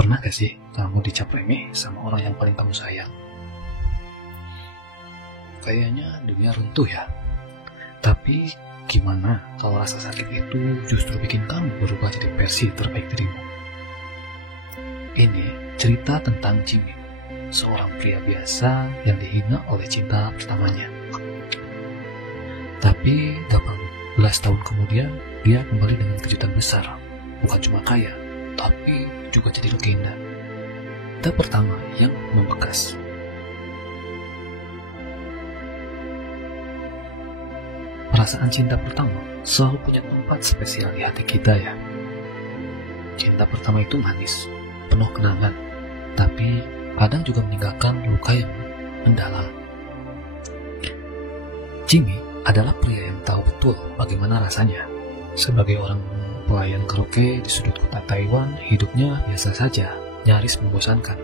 Pernah gak sih kamu dicap remeh sama orang yang paling kamu sayang? Kayaknya dunia runtuh ya. Tapi gimana kalau rasa sakit itu justru bikin kamu berubah jadi versi terbaik dirimu? Ini cerita tentang Jimmy, seorang pria biasa yang dihina oleh cinta pertamanya. Tapi 18 tahun kemudian, dia kembali dengan kejutan besar. Bukan cuma kaya, tapi juga jadi legenda. Cinta pertama yang membekas. Perasaan cinta pertama selalu punya tempat spesial di hati kita ya. Cinta pertama itu manis, penuh kenangan, tapi kadang juga meninggalkan luka yang mendalam. Jimmy adalah pria yang tahu betul bagaimana rasanya. Sebagai orang pelayan karaoke di sudut kota Taiwan, hidupnya biasa saja, nyaris membosankan.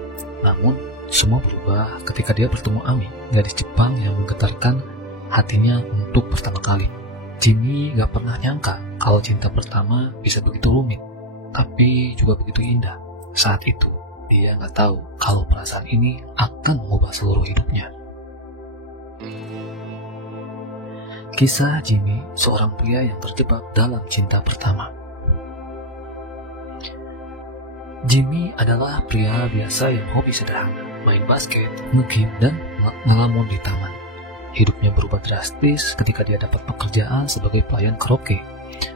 Namun, semua berubah ketika dia bertemu Ami, gadis Jepang yang menggetarkan hatinya untuk pertama kali. Jimmy gak pernah nyangka kalau cinta pertama bisa begitu rumit, tapi juga begitu indah. Saat itu, dia gak tahu kalau perasaan ini akan mengubah seluruh hidupnya. Kisah Jimmy, seorang pria yang terjebak dalam cinta pertama. Jimmy adalah pria biasa yang hobi sederhana, main basket, nge-game, dan ngelamun di taman. Hidupnya berubah drastis ketika dia dapat pekerjaan sebagai pelayan karaoke.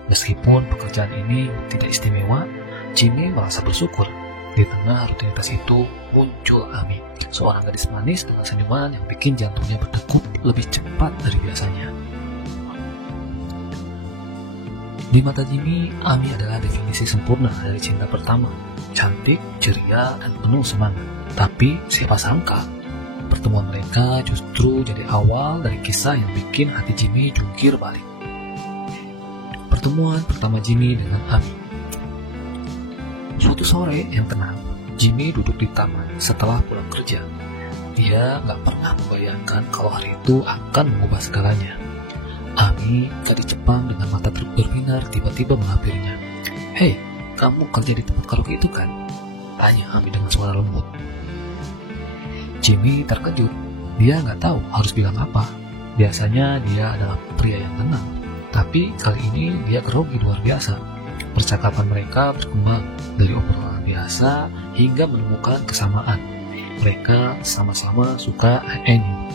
Meskipun pekerjaan ini tidak istimewa, Jimmy merasa bersyukur. Di tengah rutinitas itu muncul Ami, seorang gadis manis dengan senyuman yang bikin jantungnya berdegup lebih cepat dari biasanya. Di mata Jimmy, Ami adalah definisi sempurna dari cinta pertama. Cantik, ceria, dan penuh semangat. Tapi siapa sangka, pertemuan mereka justru jadi awal dari kisah yang bikin hati Jimmy jungkir balik. Pertemuan pertama Jimmy dengan Ami. Suatu sore yang tenang, Jimmy duduk di taman setelah pulang kerja. Dia gak pernah membayangkan kalau hari itu akan mengubah segalanya. Ami, gadis Jepang dengan mata berbinar, tiba-tiba menghampirinya. "Hei, kamu kerja di tempat karaoke itu kan?" tanya Ami dengan suara lembut. Jimmy terkejut. Dia nggak tahu harus bilang apa. Biasanya dia adalah pria yang tenang, tapi kali ini dia grogi luar biasa. Percakapan mereka berkembang dari obrolan biasa hingga menemukan kesamaan. Mereka sama-sama suka anime.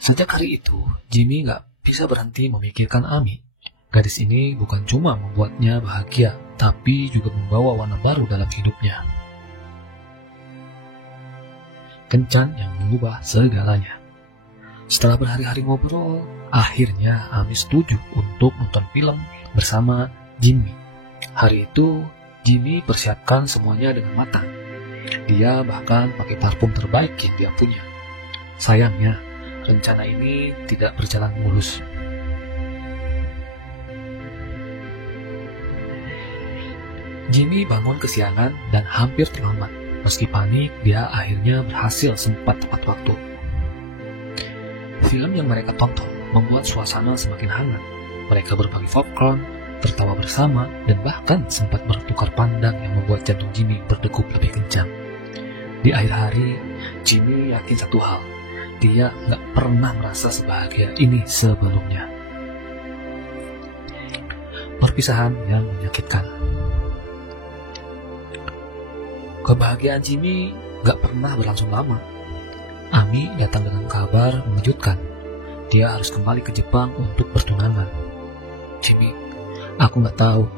Sejak hari itu, Jimmy gak bisa berhenti memikirkan Ami. Gadis ini bukan cuma membuatnya bahagia, tapi juga membawa warna baru dalam hidupnya. Kencan yang mengubah segalanya. Setelah berhari-hari ngobrol, akhirnya Ami setuju untuk nonton film bersama Jimmy. Hari itu, Jimmy persiapkan semuanya dengan matang. Dia bahkan pakai parfum terbaik yang dia punya. Sayangnya, rencana ini tidak berjalan mulus. Jimmy bangun kesiangan dan hampir terlambat. Meski panik, dia akhirnya berhasil sempat tepat waktu. Film yang mereka tonton membuat suasana semakin hangat. Mereka berbagi popcorn, tertawa bersama, dan bahkan sempat bertukar pandang yang membuat jantung Jimmy berdegup lebih kencang. Di akhir hari, Jimmy yakin satu hal. Dia gak pernah merasa sebahagia ini sebelumnya. Perpisahan yang menyakitkan. Kebahagiaan Jimmy gak pernah berlangsung lama. Ami datang dengan kabar mengejutkan. Dia harus kembali ke Jepang untuk bertunangan. "Jimmy, aku gak tahu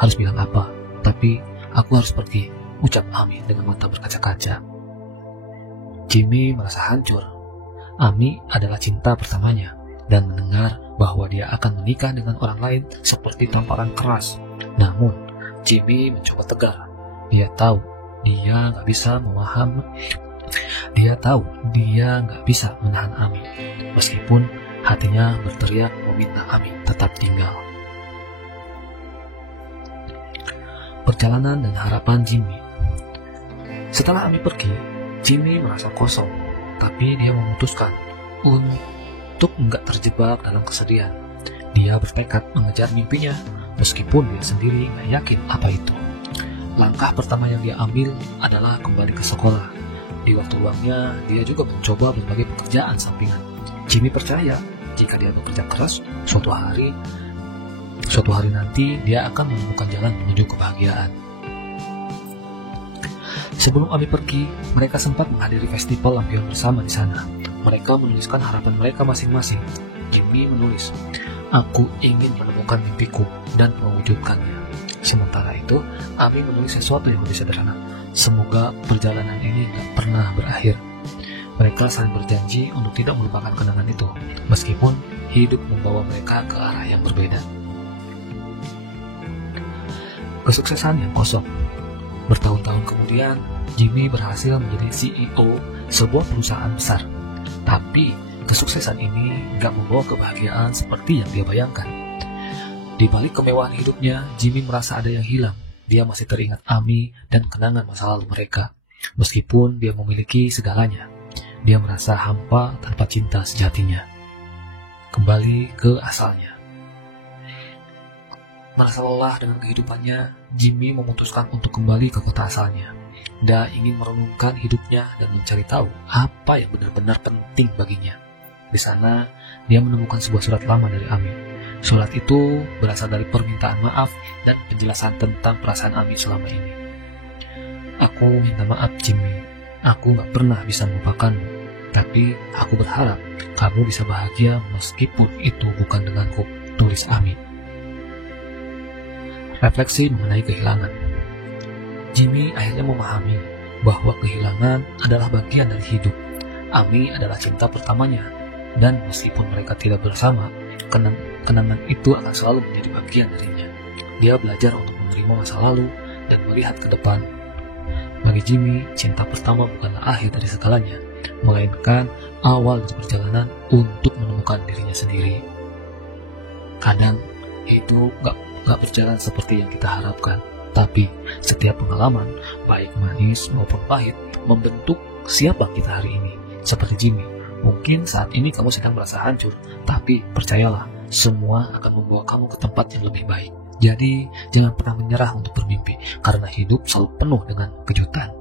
harus bilang apa, tapi aku harus pergi," ucap Ami dengan mata berkaca-kaca. Jimmy merasa hancur. Ami adalah cinta pertamanya, dan mendengar bahwa dia akan menikah dengan orang lain seperti tamparan keras. Namun, Jimmy mencoba tegar. Dia tahu dia nggak bisa menahan Ami, meskipun hatinya berteriak meminta Ami tetap tinggal. Perjalanan dan harapan Jimmy. Setelah Ami pergi, Jimmy merasa kosong, tapi dia memutuskan untuk nggak terjebak dalam kesedihan. Dia bertekad mengejar mimpinya, meskipun dia sendiri nggak yakin apa itu. Langkah pertama yang dia ambil adalah kembali ke sekolah. Di waktu luangnya, dia juga mencoba berbagai pekerjaan sampingan. Jimmy percaya jika dia bekerja keras, suatu hari nanti dia akan menemukan jalan menuju kebahagiaan. Sebelum Ami pergi, mereka sempat menghadiri festival lampion bersama di sana. Mereka menuliskan harapan mereka masing-masing. Jimmy menulis, "Aku ingin menemukan mimpiku dan mewujudkannya." Sementara itu, Ami menulis sesuatu yang lebih sederhana. "Semoga perjalanan ini gak pernah berakhir." Mereka saling berjanji untuk tidak melupakan kenangan itu, meskipun hidup membawa mereka ke arah yang berbeda. Kesuksesan yang kosong. Bertahun-tahun kemudian, Jimmy berhasil menjadi CEO sebuah perusahaan besar. Tapi, kesuksesan ini gak membawa kebahagiaan seperti yang dia bayangkan. Di balik kemewahan hidupnya, Jimmy merasa ada yang hilang. Dia masih teringat Ami dan kenangan masa lalu mereka. Meskipun dia memiliki segalanya, dia merasa hampa tanpa cinta sejatinya. Kembali ke asalnya. Merasa lelah dengan kehidupannya, Jimmy memutuskan untuk kembali ke kota asalnya. Dia ingin merenungkan hidupnya dan mencari tahu apa yang benar-benar penting baginya. Di sana, dia menemukan sebuah surat lama dari Ami. Surat itu berasal dari permintaan maaf dan penjelasan tentang perasaan Ami selama ini. "Aku minta maaf, Jimmy. Aku gak pernah bisa melupakanmu. Tapi aku berharap kamu bisa bahagia meskipun itu bukan denganku," tulis Ami. Refleksi mengenai kehilangan. Jimmy akhirnya memahami bahwa kehilangan adalah bagian dari hidup. Ami adalah cinta pertamanya, dan meskipun mereka tidak bersama, kenangan itu akan selalu menjadi bagian darinya. Dia belajar untuk menerima masa lalu dan melihat ke depan. Bagi Jimmy, cinta pertama bukanlah akhir dari segalanya, melainkan awal dari perjalanan untuk menemukan dirinya sendiri. Kadang hidup gak berjalan seperti yang kita harapkan, tapi setiap pengalaman, baik manis maupun pahit, membentuk siapa kita hari ini. Seperti Jimmy, mungkin saat ini kamu sedang merasa hancur, tapi percayalah, semua akan membawa kamu ke tempat yang lebih baik. Jadi, jangan pernah menyerah untuk bermimpi, karena hidup selalu penuh dengan kejutan.